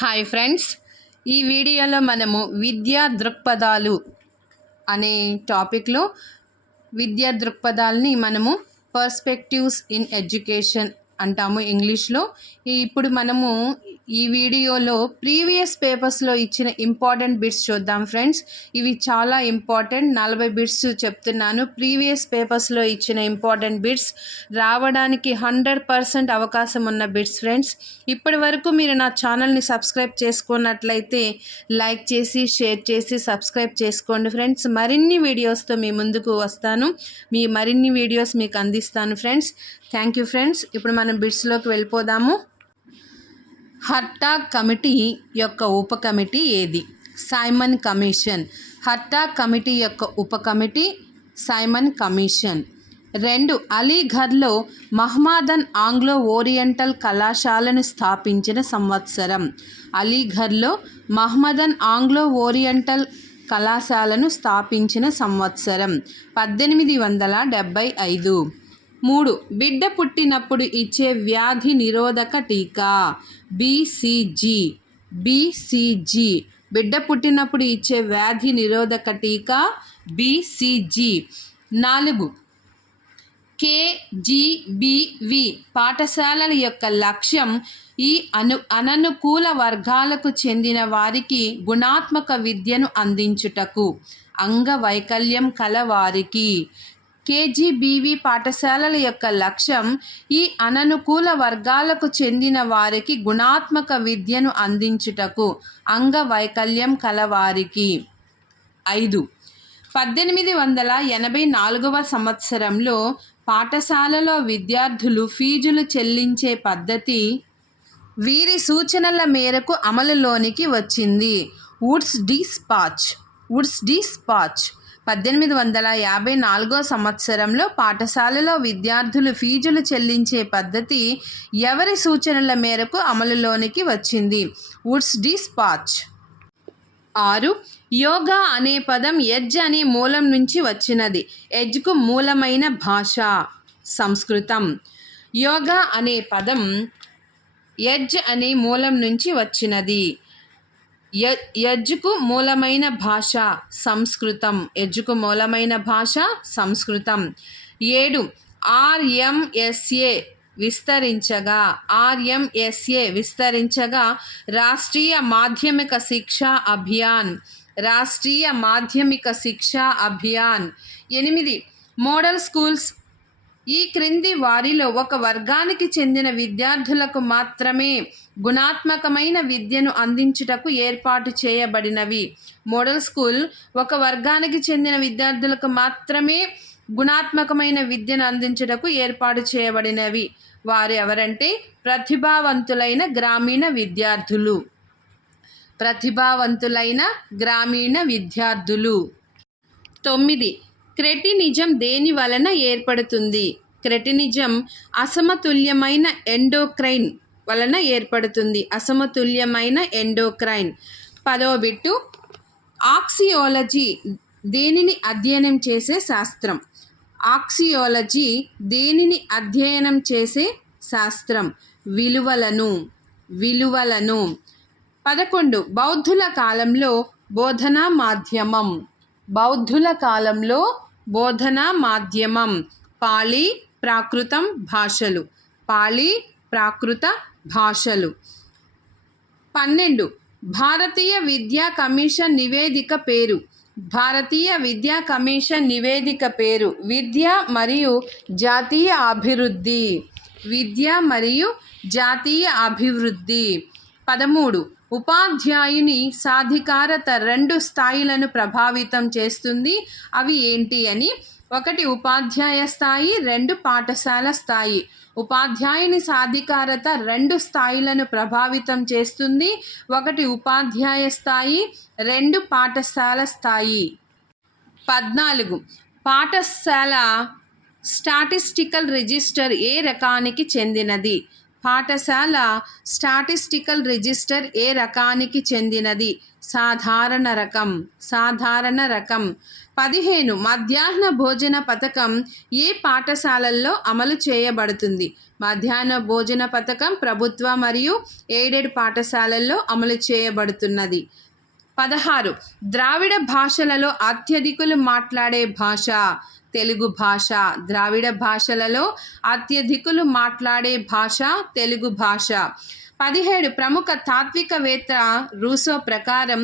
Hi friends, ఈ వీడియోలో మనము విద్యా దృక్పథాలు అనే టాపిక్లో విద్యా దృక్పథాలని మనము పర్స్పెక్టివ్స్ ఇన్ ఎడ్యుకేషన్ అంటాము ఇంగ్లీష్లో. ఇప్పుడు మనము ఈ వీడియోలో ప్రీవియస్ పేపర్స్లో ఇచ్చిన ఇంపార్టెంట్ బిట్స్ చూద్దాం ఫ్రెండ్స్. ఇవి చాలా ఇంపార్టెంట్, 40 బిట్స్ చెప్తున్నాను. ప్రీవియస్ పేపర్స్లో ఇచ్చిన ఇంపార్టెంట్ బిట్స్ రావడానికి 100% అవకాశం ఉన్న బిట్స్ ఫ్రెండ్స్. ఇప్పటి వరకు మీరు నా ఛానల్ని సబ్స్క్రైబ్ చేసుకున్నట్లయితే లైక్ చేసి షేర్ చేసి సబ్స్క్రైబ్ చేసుకోండి ఫ్రెండ్స్. మరిన్ని వీడియోస్తో మీ ముందుకు వస్తాను, మరిన్ని వీడియోస్ మీకు అందిస్తాను ఫ్రెండ్స్. Thank you friends. ఇప్పుడు మనం బిట్స్లోకి వెళ్ళిపోదాము. హర్టాగ్ కమిటీ యొక్క ఉప కమిటీ ఏది? Simon commission. హర్టాగ్ కమిటీ యొక్క ఉప కమిటీ సైమన్ కమిషన్. 2. అలీఘర్లో మహమ్మదన్ ఆంగ్లో ఓరియంటల్ కళాశాలను స్థాపించిన సంవత్సరం. అలీఘర్లో మహమ్మదన్ ఆంగ్లో ఓరియంటల్ కళాశాలను స్థాపించిన సంవత్సరం 1875. 3. బిడ్డ పుట్టినప్పుడు ఇచ్చే వ్యాధి నిరోధక టీకా. BCG. బిడ్డ పుట్టినప్పుడు ఇచ్చే వ్యాధి నిరోధక టీకా BCG. 4. KGBV పాఠశాలల యొక్క లక్ష్యం ఈ అననుకూల వర్గాలకు చెందిన వారికి గుణాత్మక విద్యను అందించుటకు. అంగవైకల్యం కలవారికి. KGBV పాఠశాలల యొక్క లక్ష్యం ఈ అననుకూల వర్గాలకు చెందిన వారికి గుణాత్మక విద్యను అందించుటకు. అంగవైకల్యం కలవారికి. 5. 1884 సంవత్సరంలో పాఠశాలలో విద్యార్థులు ఫీజులు చెల్లించే పద్ధతి వీరి సూచనల మేరకు అమలులోనికి వచ్చింది. Woods D స్పాచ్. 1854 సంవత్సరంలో పాఠశాలలో విద్యార్థులు ఫీజులు చెల్లించే పద్ధతి ఎవరి సూచనల మేరకు అమలులోనికి వచ్చింది? Woods D స్పాచ్. 6. యోగా అనే పదం ఎడ్జ్ అనే మూలం నుంచి వచ్చినది. ఎడ్జ్కు మూలమైన భాష సంస్కృతం. యోగా అనే పదం ఎడ్జ్ అనే మూలం నుంచి వచ్చినది. ఎడ్జ్కు మూలమైన భాష సంస్కృతం. ఎడ్జ్కు మూలమైన భాష సంస్కృతం. 7. RMSA విస్తరించగా రాష్ట్రీయ మాధ్యమిక శిక్షా అభియాన్. 8. మోడల్ స్కూల్స్ ఈ క్రింది వారిలో ఒక వర్గానికి చెందిన విద్యార్థులకు మాత్రమే గుణాత్మకమైన విద్యను అందించుటకు ఏర్పాటు చేయబడినవి. మోడల్ స్కూల్ ఒక వర్గానికి చెందిన విద్యార్థులకు మాత్రమే గుణాత్మకమైన విద్యను అందించుటకు ఏర్పాటు చేయబడినవి. వారు ఎవరంటే ప్రతిభావంతులైన గ్రామీణ విద్యార్థులు. 9. క్రెటినిజం దేని వలన ఏర్పడుతుంది? క్రెటినిజం అసమతుల్యమైన ఎండోక్రైన్ వలన ఏర్పడుతుంది. 10వ బిట్టు ఆక్సియాలజీ దేనిని అధ్యయనం చేసే శాస్త్రం? ఆక్సియాలజీ దేనిని అధ్యయనం చేసే శాస్త్రం? విలువలను. 11. బౌద్ధుల కాలంలో బోధనా మాధ్యమం పాళీ ప్రాకృత భాషలు. 12. భారతీయ విద్యా కమిషన్ నివేదిక పేరు. విద్య మరియు జాతీయ అభివృద్ధి. 13. ఉపాధ్యాయుని సాధికారత 2 స్థాయిలను ప్రభావితం చేస్తుంది. అవి ఏంటి అని? 1 ఉపాధ్యాయ స్థాయి, 2 పాఠశాల స్థాయి. ఉపాధ్యాయుని సాధికారత 2 స్థాయిలను ప్రభావితం చేస్తుంది. 1 ఉపాధ్యాయ స్థాయి, 2 పాఠశాల స్థాయి. 14. పాఠశాల స్టాటిస్టికల్ రిజిస్టర్ ఏ రకానికి చెందినది? పాఠశాల స్టాటిస్టికల్ రిజిస్టర్ ఏ రకానికి చెందినది? సాధారణ రకం. 15 మధ్యాహ్న భోజన పథకం ఏ పాఠశాలల్లో అమలు చేయబడుతుంది? మధ్యాహ్న భోజన పథకం ప్రభుత్వ మరియు ఎయిడెడ్ పాఠశాలల్లో అమలు చేయబడుతున్నది. 16 ద్రావిడ భాషలలో అత్యధికులు మాట్లాడే భాష? తెలుగు భాష. ద్రావిడ భాషలలో అత్యధికులు మాట్లాడే భాష తెలుగు భాష. 17 ప్రముఖ తాత్వికవేత్త రూసో ప్రకారం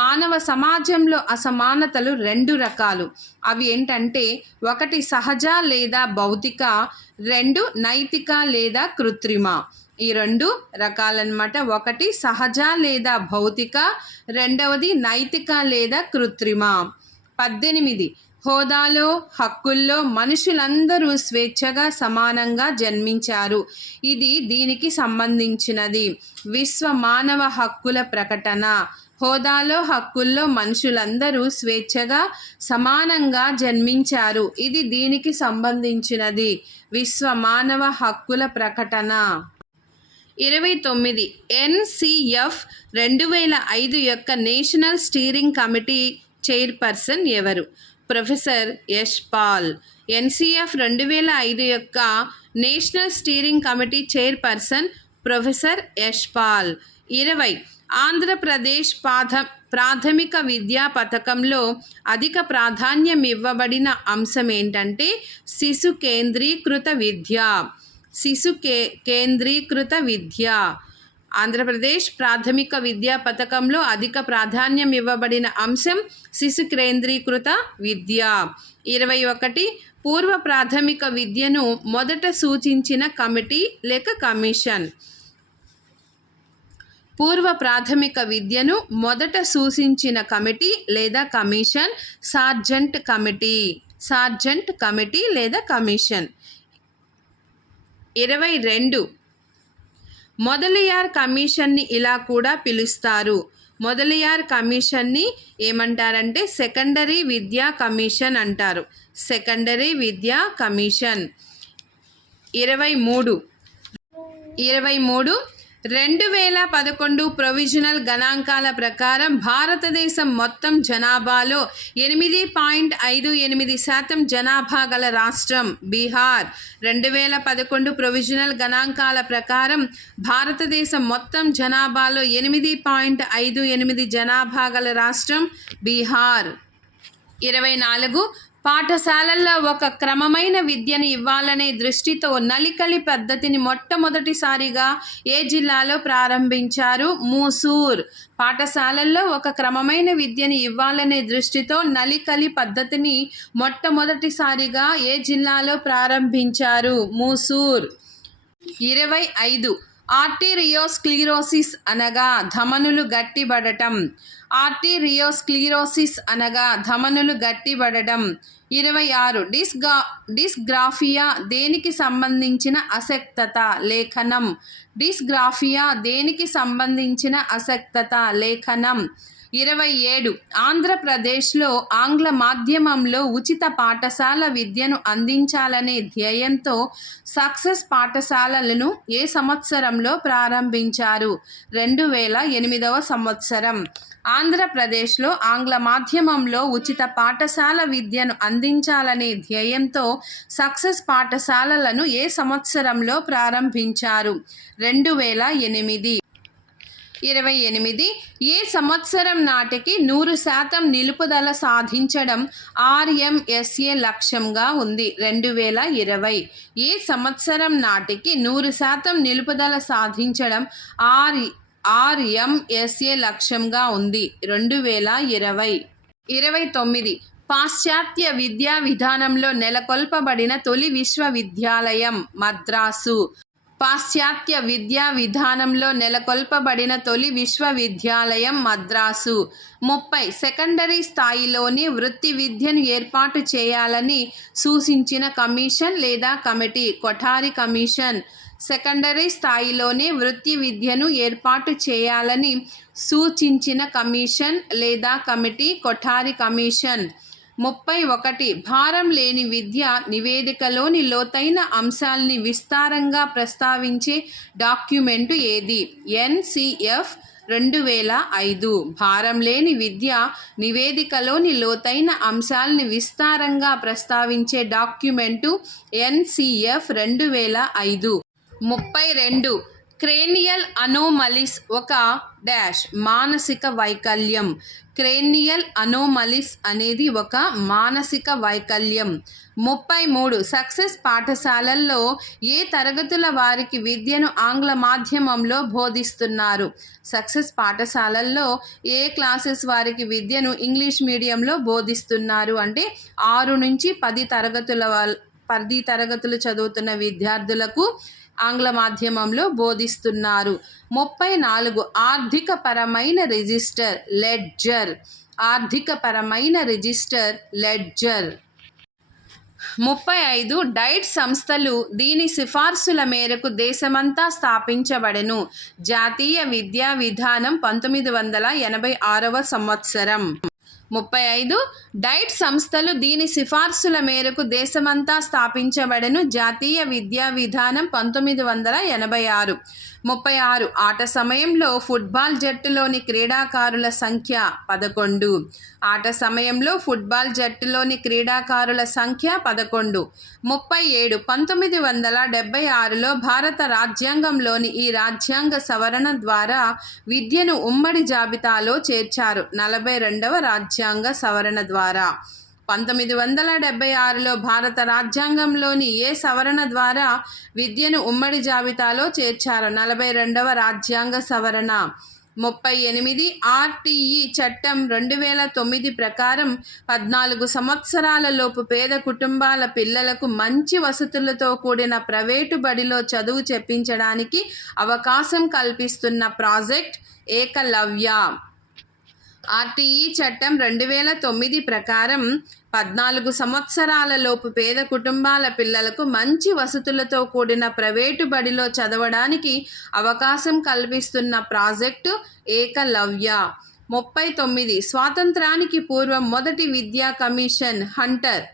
మానవ సమాజంలో అసమానతలు 2 రకాలు. అవి ఏంటంటే 1 సహజ లేదా భౌతిక, 2 నైతిక లేదా కృత్రిమ. ఈ 2 రకాలన్నమాట. 1 సహజ లేదా భౌతిక, 2వది నైతిక లేదా కృత్రిమ. 18 హోదాలో హక్కుల్లో మనుషులందరూ స్వేచ్ఛగా సమానంగా జన్మించారు. ఇది దీనికి సంబంధించినది. విశ్వ మానవ హక్కుల ప్రకటన. హోదాలో హక్కుల్లో మనుషులందరూ స్వేచ్ఛగా సమానంగా జన్మించారు. ఇది దీనికి సంబంధించినది. విశ్వ మానవ హక్కుల ప్రకటన. 29 NCF 2005 యొక్క నేషనల్ స్టీరింగ్ కమిటీ చైర్పర్సన్ ఎవరు? ప్రొఫెసర్ యష్ పాల్. NCF 2005 యొక్క national steering committee chairperson professor Yash Pal. 20 Andhra Pradesh ప్రాథమిక విద్యా పథకంలో అధిక ప్రాధాన్యం ఇవ్వబడిన అంశం ఏంటంటే శిశు కేంద్రీకృత విద్య. కేంద్రీకృత విద్య. ఆంధ్రప్రదేశ్ ప్రాథమిక విద్యా పథకంలో అధిక ప్రాధాన్యం ఇవ్వబడిన అంశం శిశు కేంద్రీకృత విద్య. 21 పూర్వ ప్రాథమిక విద్యను మొదట సూచించిన కమిటీ లేక కమిషన్. పూర్వ ప్రాథమిక విద్యను మొదట సూచించిన కమిటీ లేదా కమిషన్ సార్జెంట్ కమిటీ లేదా కమిషన్. 22 మొదలియార్ కమిషన్ని ఇలా కూడా పిలుస్తారు. మొదలియార్ కమిషన్ని ఏమంటారంటే సెకండరీ విద్యా కమిషన్ అంటారు. సెకండరీ విద్యా కమిషన్. 23 2011 ప్రొవిజనల్ గణాంకాల ప్రకారం భారతదేశం మొత్తం జనాభాలో 8.58% జనాభా గల రాష్ట్రం బీహార్. 2011 ప్రొవిజనల్ గణాంకాల ప్రకారం భారతదేశం మొత్తం జనాభాలో 8.58% జనాభా గల రాష్ట్రం బీహార్. 24 పాఠశాలల్లో ఒక క్రమమైన విద్యను ఇవ్వాలనే దృష్టితో నలికలి పద్ధతిని మొట్టమొదటిసారిగా ఏ జిల్లాలో ప్రారంభించారు? మూసూర్. పాఠశాలల్లో ఒక క్రమమైన విద్యను ఇవ్వాలనే దృష్టితో నలికలి పద్ధతిని మొట్టమొదటిసారిగా ఏ జిల్లాలో ప్రారంభించారు? మూసూర్. 25 ఆర్టీరియోస్క్లిరోసిస్ అనగా ధమనులు గట్టిపడటం. ఆర్టీరియోస్క్లిరోసిస్ అనగా ధమనులు గట్టిపడటం. 26 డిస్గ్రాఫియా దేనికి సంబంధించిన అశక్తత? లేఖనం. డిస్గ్రాఫియా దేనికి సంబంధించిన అశక్తత? లేఖనం. 27 ఆంధ్రప్రదేశ్లో ఆంగ్ల మాధ్యమంలో ఉచిత పాఠశాల విద్యను అందించాలనే ధ్యేయంతో సక్సెస్ పాఠశాలలను ఏ సంవత్సరంలో ప్రారంభించారు? 2008 సంవత్సరం. ఆంధ్రప్రదేశ్లో ఆంగ్ల మాధ్యమంలో ఉచిత పాఠశాల విద్యను అందించాలనే ధ్యేయంతో సక్సెస్ పాఠశాలలను ఏ సంవత్సరంలో ప్రారంభించారు? 2008. 28 ఏ సంవత్సరం నాటికి 100% నిలుపుదల సాధించడం RMSA లక్ష్యంగా ఉంది? 2020. ఏ సంవత్సరం నాటికి 100% నిలుపుదల సాధించడం RMSA లక్ష్యంగా ఉంది? 2020. 29 పాశ్చాత్య విద్యా విధానంలో నెలకొల్పబడిన తొలి విశ్వవిద్యాలయం మద్రాసు. పాశ్చాత్య విద్యా విధానంలో నెలకొల్పబడిన తొలి విశ్వవిద్యాలయం మద్రాసు. 30 సెకండరీ స్థాయిలోని వృత్తి విద్యను ఏర్పాటు చేయాలని సూచించిన కమిషన్ లేదా కమిటీ? కొఠారి కమిషన్. సెకండరీ స్థాయిలోనే వృత్తి విద్యను ఏర్పాటు చేయాలని సూచించిన కమిషన్ లేదా కమిటీ? కొఠారి కమిషన్. 31 భారం లేని విద్య నివేదికలోని లోతైన అంశాల్ని విస్తారంగా ప్రస్తావించే డాక్యుమెంటు ఏది? NCF 2005. భారం లేని విద్య నివేదికలోని లోతైన అంశాల్ని విస్తారంగా ప్రస్తావించే డాక్యుమెంటు NCF 2005. 32 క్రేనియల్ అనోమలీస్ ఒక డాష్ మానసిక వైకల్యం. క్రేనియల్ అనోమలీస్ అనేది ఒక మానసిక వైకల్యం. 33 సక్సెస్ పాఠశాలల్లో ఏ తరగతుల వారికి విద్యను ఆంగ్ల మాధ్యమంలో బోధిస్తున్నారు? సక్సెస్ పాఠశాలల్లో ఏ క్లాసెస్ వారికి విద్యను ఇంగ్లీష్ మీడియంలో బోధిస్తున్నారు అంటే 6 నుంచి 10 తరగతులు చదువుతున్న విద్యార్థులకు ఆంగ్ల మాధ్యమంలో బోధిస్తున్నారు. 34 ఆర్థికపరమైన రిజిస్టర్ లెడ్జర్. ఆర్థికపరమైన రిజిస్టర్ లెడ్జర్. 35 డైట్ సంస్థలు దీని సిఫార్సుల మేరకు దేశమంతా స్థాపించబడెను. జాతీయ విద్యా విధానం 1986వ సంవత్సరం. 35 డైట్ సంస్థలు దీని సిఫార్సుల మేరకు దేశమంతా స్థాపించబడెను. జాతీయ విద్యా విధానం 1986. 36 ఆట సమయంలో ఫుట్బాల్ జట్టులోని క్రీడాకారుల సంఖ్య 11. ఆట సమయంలో ఫుట్బాల్ జట్టులోని క్రీడాకారుల సంఖ్య 11. 37 1976లో భారత రాజ్యాంగంలోని ఈ రాజ్యాంగ సవరణ ద్వారా విద్యను ఉమ్మడి జాబితాలో చేర్చారు. 42వ రాజ్యాంగ సవరణ ద్వారా. 1976లో భారత రాజ్యాంగంలోని ఏ సవరణ ద్వారా విద్యను ఉమ్మడి జాబితాలో చేర్చారు? 42వ రాజ్యాంగ సవరణ. 38 RTE చట్టం 2009 ప్రకారం 14 సంవత్సరాల లోపు పేద కుటుంబాల పిల్లలకు మంచి వసతులతో కూడిన ప్రైవేటు బడిలో చదువు చెప్పించడానికి అవకాశం కల్పిస్తున్న ప్రాజెక్ట్ ఏకలవ్య. RTE చట్టం 2009 ప్రకారం 14 సంవత్సరాల లోపు పేద కుటుంబాల పిల్లలకు మంచి వసతులతో కూడిన ప్రైవేటు బడిలో చదవడానికి అవకాశం కల్పిస్తున్న ప్రాజెక్టు ఏకలవ్య. 39 స్వాతంత్రానికి పూర్వం మొదటి విద్యా కమిషన్ హంటర్.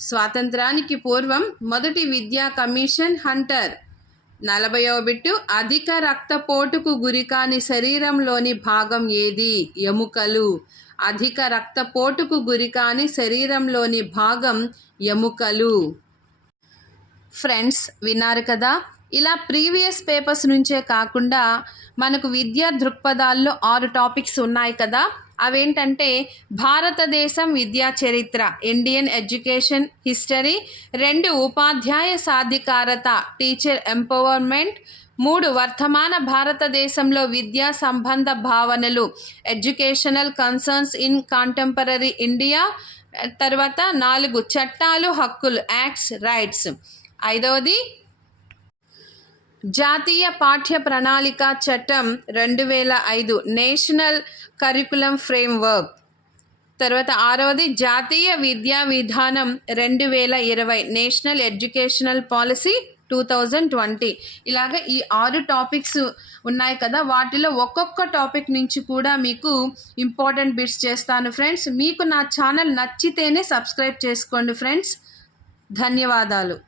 స్వాతంత్రానికి పూర్వం మొదటి విద్యా కమిషన్ హంటర్. 40వ బిట్టు అధిక రక్తపోటుకు గురికాని శరీరంలోని భాగం ఏది? ఎముకలు. అధిక రక్తపోటుకు గురికాని శరీరంలోని భాగం ఎముకలు. ఫ్రెండ్స్ విన్నారు కదా, ఇలా ప్రీవియస్ పేపర్స్ నుంచే కాకుండా మనకు విద్యా దృక్పథాల్లో 6 టాపిక్స్ ఉన్నాయి కదా. అవేంటంటే భారతదేశం విద్యా చరిత్ర, ఇండియన్ ఎడ్యుకేషన్ హిస్టరీ. 2 ఉపాధ్యాయ సాధికారత, టీచర్ ఎంపవర్మెంట్. 3 వర్తమాన భారతదేశంలో విద్యా సంబంధ భావనలు, educational concerns in contemporary India. తర్వాత 4 చట్టాలు హక్కులు, యాక్ట్స్ రైట్స్. 5వది జాతీయ పాఠ్య ప్రణాళిక చట్టం 2005 నేషనల్ కరికులం ఫ్రేమ్వర్క్. తర్వాత 6వది జాతీయ విద్యా విధానం 2020 నేషనల్ ఎడ్యుకేషనల్ పాలసీ 2020. ఇలాగ ఈ 6 టాపిక్స్ ఉన్నాయి కదా, వాటిలో ఒక్కొక్క టాపిక్ నుంచి కూడా మీకు ఇంపార్టెంట్ బిట్స్ చేస్తాను ఫ్రెండ్స్. మీకు నా ఛానల్ నచ్చితేనే సబ్స్క్రైబ్ చేసుకోండి ఫ్రెండ్స్. ధన్యవాదాలు.